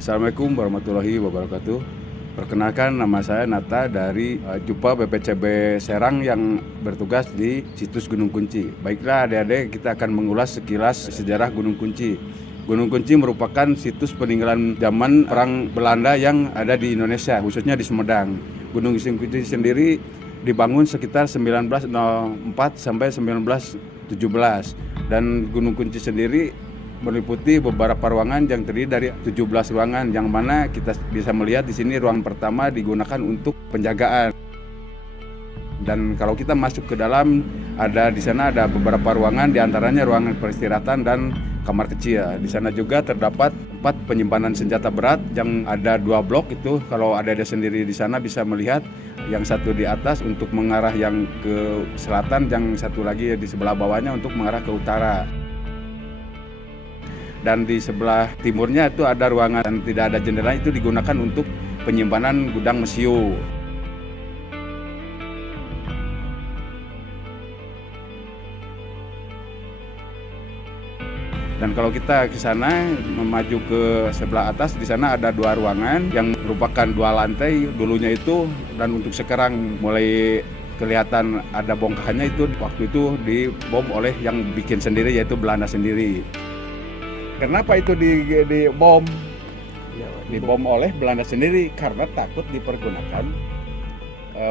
Assalamualaikum warahmatullahi wabarakatuh. Perkenalkan, nama saya Nata dari Jupa BPCB Serang yang bertugas di situs Gunung Kunci. Baiklah adik-adik, kita akan mengulas sekilas sejarah Gunung Kunci. Gunung Kunci merupakan situs peninggalan zaman perang Belanda yang ada di Indonesia, khususnya di Sumedang. Gunung Kunci sendiri dibangun sekitar 1904 sampai 1917, dan Gunung Kunci sendiri meliputi beberapa ruangan yang terdiri dari 17 ruangan, yang mana kita bisa melihat di sini ruangan pertama digunakan untuk penjagaan. Dan kalau kita masuk ke dalam, di sana ada beberapa ruangan, diantaranya ruangan peristirahatan dan kamar kecil. Di sana juga terdapat 4 penyimpanan senjata berat yang ada 2 blok itu. Kalau ada sendiri di sana bisa melihat yang satu di atas untuk mengarah yang ke selatan, yang satu lagi di sebelah bawahnya untuk mengarah ke utara. Dan di sebelah timurnya itu ada ruangan yang tidak ada jendela, itu digunakan untuk penyimpanan gudang mesiu. Dan kalau kita ke sana, memaju ke sebelah atas, di sana ada 2 ruangan yang merupakan 2 lantai dulunya itu, dan untuk sekarang mulai kelihatan ada bongkahannya, itu waktu itu dibom oleh yang bikin sendiri, yaitu Belanda sendiri. Kenapa itu dibom? Dibom oleh Belanda sendiri karena takut dipergunakan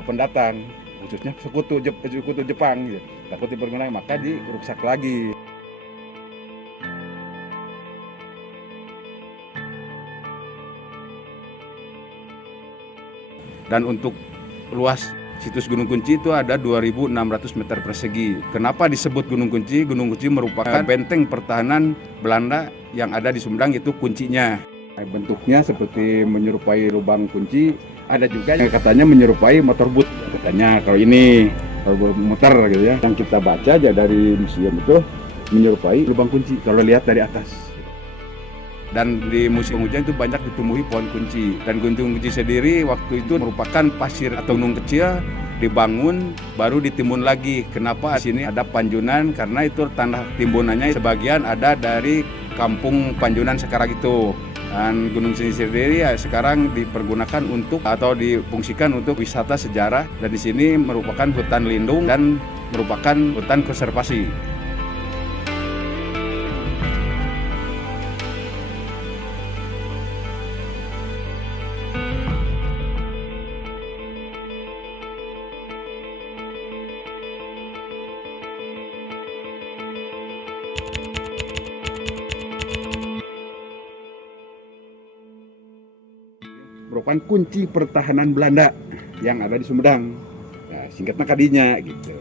pendatang, khususnya sekutu Jepang, gitu. Takut dipergunakan, maka dirusak lagi. Dan untuk luas situs Gunung Kunci itu ada 2.600 meter persegi. Kenapa disebut Gunung Kunci? Gunung Kunci merupakan benteng pertahanan Belanda yang ada di Sumedang, itu kuncinya. Bentuknya seperti menyerupai lubang kunci. Ada juga yang katanya menyerupai motor boot. Katanya kalau ini motor gitu ya. Yang kita baca aja dari museum itu menyerupai lubang kunci kalau lihat dari atas. Dan di musim hujan itu banyak ditumbuhi pohon kunci. Dan Gunung Kunci sendiri waktu itu merupakan pasir atau gunung kecil, dibangun baru ditimbun lagi. Kenapa di sini ada Panjunan? Karena itu tanah timbunannya sebagian ada dari kampung Panjunan sekarang itu. Dan Gunung Kunci sendiri ya sekarang dipergunakan untuk atau difungsikan untuk wisata sejarah, dan di sini merupakan hutan lindung dan merupakan hutan konservasi. Merupakan kunci pertahanan Belanda yang ada di Sumedang. Nah, singkatnya kadinya gitu.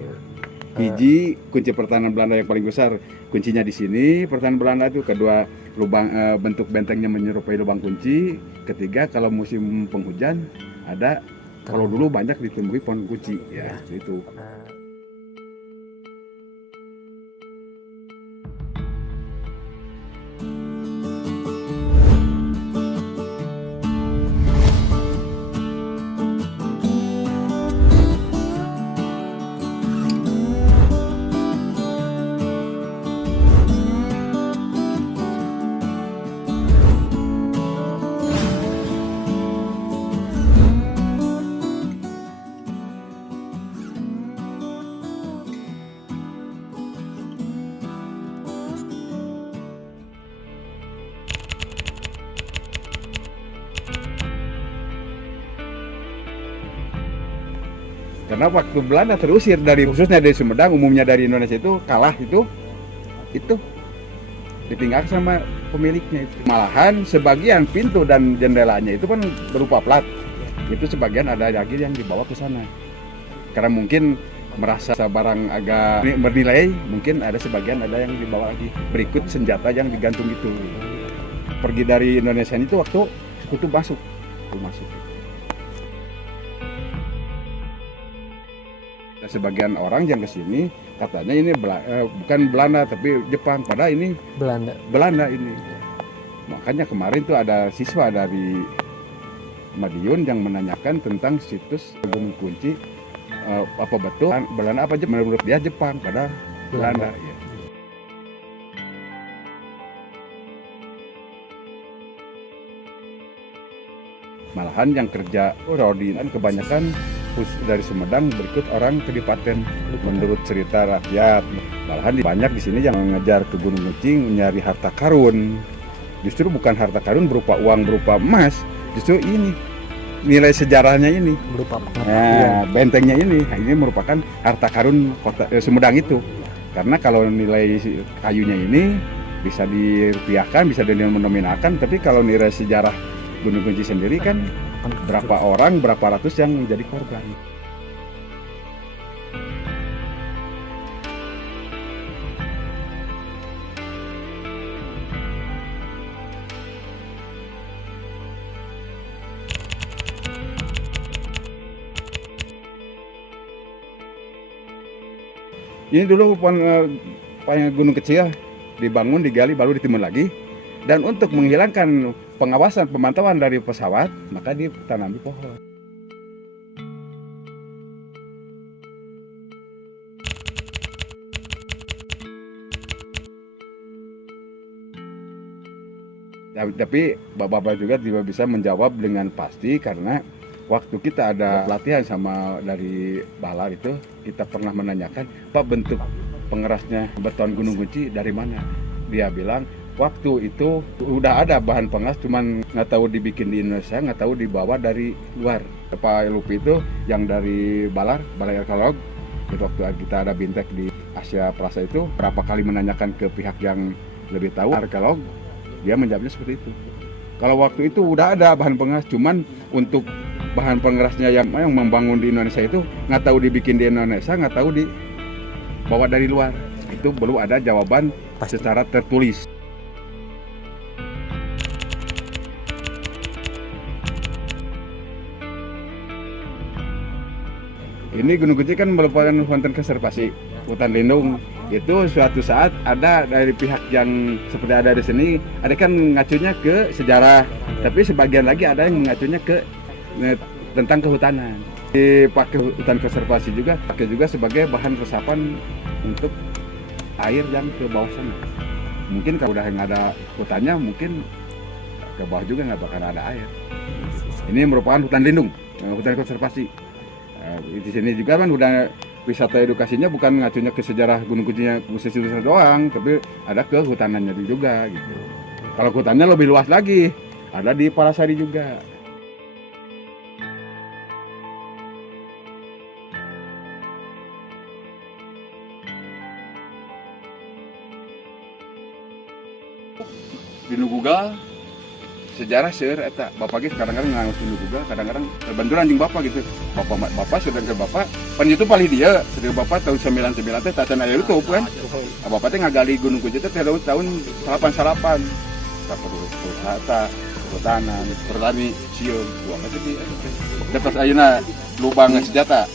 Hiji, kunci pertahanan Belanda yang paling besar, kuncinya di sini pertahanan Belanda itu. Kedua, lubang bentuk bentengnya menyerupai lubang kunci. Ketiga, kalau musim penghujan ada, kalau dulu banyak ditumbuhi pohon kunci ya, itu. Karena waktu Belanda terusir khususnya dari Sumedang, umumnya dari Indonesia itu kalah, itu ditinggal sama pemiliknya itu. Malahan sebagian pintu dan jendelanya itu kan berupa plat. Itu sebagian ada lagi yang dibawa ke sana. Karena mungkin merasa barang agak bernilai, mungkin ada sebagian ada yang dibawa lagi berikut senjata yang digantung itu. Pergi dari Indonesia itu waktu sekutu masuk. Ada sebagian orang yang kesini katanya ini bukan Belanda tapi Jepang, padahal ini Belanda ini. Makanya kemarin tuh ada siswa dari Madiun yang menanyakan tentang situs Gunung Kunci, apa betul Belanda apa Jepang? Menurut dia Jepang, padahal Belanda. Ya. Malahan yang kerja Rodin kebanyakan dari Sumedang, berikut orang Kadipaten menurut cerita rakyat. Malahan banyak di sini yang mengejar ke Gunung Kunci mencari harta karun. Justru bukan harta karun berupa uang, berupa emas, justru ini nilai sejarahnya ini berupa bentengnya ini merupakan harta karun kota Sumedang itu. Karena kalau nilai kayunya ini bisa dirupiahkan, bisa dinominalkan, tapi kalau nilai sejarah Gunung Kunci sendiri kan berapa orang, berapa ratus yang menjadi korban. Ini dulu gunung kecil dibangun, digali, baru ditimbun lagi. Dan untuk menghilangkan pengawasan, pemantauan dari pesawat, maka ditanami pohon. Tapi Bapak juga tidak bisa menjawab dengan pasti karena waktu kita ada pelatihan sama dari Balar itu, kita pernah menanyakan, Pak, bentuk pengerasnya beton Gunung Kunci dari mana? Dia bilang, waktu itu udah ada bahan pengeras, cuman nggak tahu dibikin di Indonesia, nggak tahu dibawa dari luar. Pak Lupi itu yang dari Balar, Balai Arkeolog, waktu kita ada bintek di Asia Plaza itu, berapa kali menanyakan ke pihak yang lebih tahu, arkeolog, dia menjawabnya seperti itu. Kalau waktu itu udah ada bahan pengeras, cuman untuk bahan pengerasnya yang membangun di Indonesia itu nggak tahu dibikin di Indonesia, nggak tahu dibawa dari luar. Itu belum ada jawaban secara tertulis. Ini Gunung Kunci kan merupakan hutan konservasi, hutan lindung. Itu suatu saat ada dari pihak yang seperti ada di sini, ada kan ngacunya ke sejarah, tapi sebagian lagi ada yang mengacunya ke tentang kehutanan. Dipakai hutan konservasi juga, pakai juga sebagai bahan resapan untuk air yang ke bawah sana. Mungkin kalau udah nggak ada hutannya, mungkin ke bawah juga nggak bakal ada air. Ini merupakan hutan lindung, hutan konservasi. Di sini juga kan udah wisata edukasinya bukan ngacunya ke sejarah Gunung Kuncinya khusus doang, tapi ada ke hutanannya juga gitu. Kalau hutannya lebih luas lagi, ada di Palasari juga. Di Nuguga sejarah seueur eta bapak ge kadang-kadang ngangos di Nuguga, kadang-kadang bantuan anjing bapak gitu. Bapak sedangkan bapak pan itu paling dia, sedangkan bapak tahun 99 teh tatan aya YouTube kan. Bapak teh ngagali Gunung Kunci teh tahun 88. Wisata, perhutanan, pertani, sieun, buang teh di dekat ayeuna lubang senjata.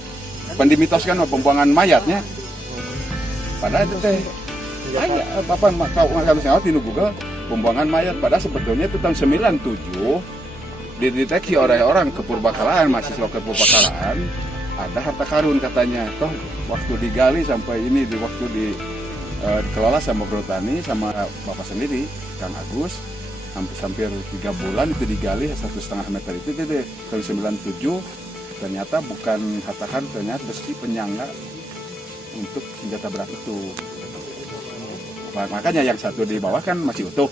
Pendimitoskan pembuangan mayatnya. Padahal itu teh aya bapak kau ngalos di Nuguga pembuangan mayat, padahal sebetulnya itu tahun 97 dideteksi oleh orang Kepurbakalaan, mahasiswa Kepurbakalaan, ada harta karun katanya. Toh waktu digali sampai ini di waktu dikelola sama Perhutani sama bapak sendiri, Kang Agus, hampir 3 bulan itu digali 1,5 meter itu tahun 97, ternyata bukan harta karun, ternyata besi penyangga untuk senjata berat itu. Makanya yang satu di bawah kan masih utuh,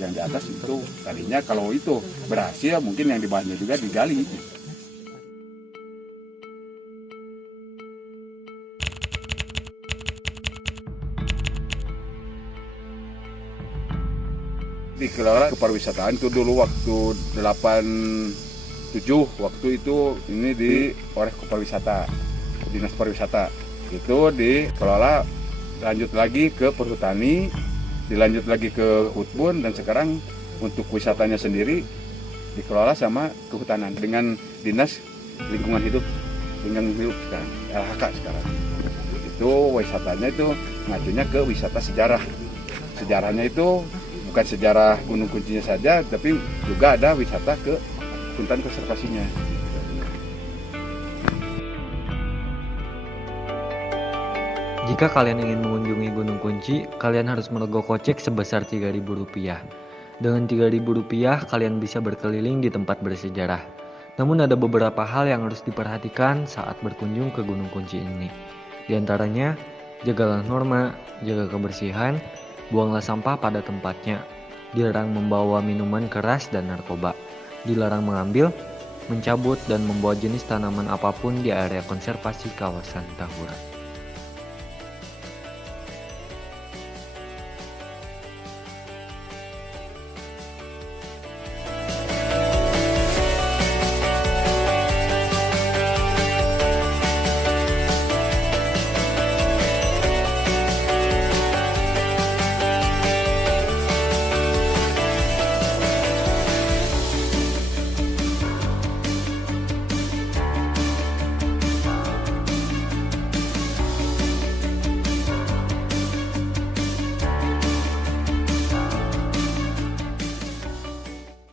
yang di atas itu tadinya kalau itu berhasil mungkin yang di bawahnya juga digali. Dikelola kepariwisataan itu dulu waktu 87, waktu itu ini di oleh Kepariwisata, Dinas Pariwisata. Itu dikelola lanjut lagi ke perhutani, dilanjut lagi ke Hutbun, dan sekarang untuk wisatanya sendiri dikelola sama kehutanan dengan Dinas Lingkungan Hidup sekarang, LHK sekarang. Itu wisatanya itu ngacunya ke wisata sejarah. Sejarahnya itu bukan sejarah Gunung Kuncinya saja, tapi juga ada wisata ke hutan konservasinya. Jika kalian ingin mengunjungi Gunung Kunci, kalian harus merogoh kocek sebesar Rp3.000. Dengan Rp3.000, kalian bisa berkeliling di tempat bersejarah. Namun ada beberapa hal yang harus diperhatikan saat berkunjung ke Gunung Kunci ini. Di antaranya, jagalah norma, jaga kebersihan, buanglah sampah pada tempatnya, dilarang membawa minuman keras dan narkoba, dilarang mengambil, mencabut, dan membawa jenis tanaman apapun di area konservasi kawasan Tahura.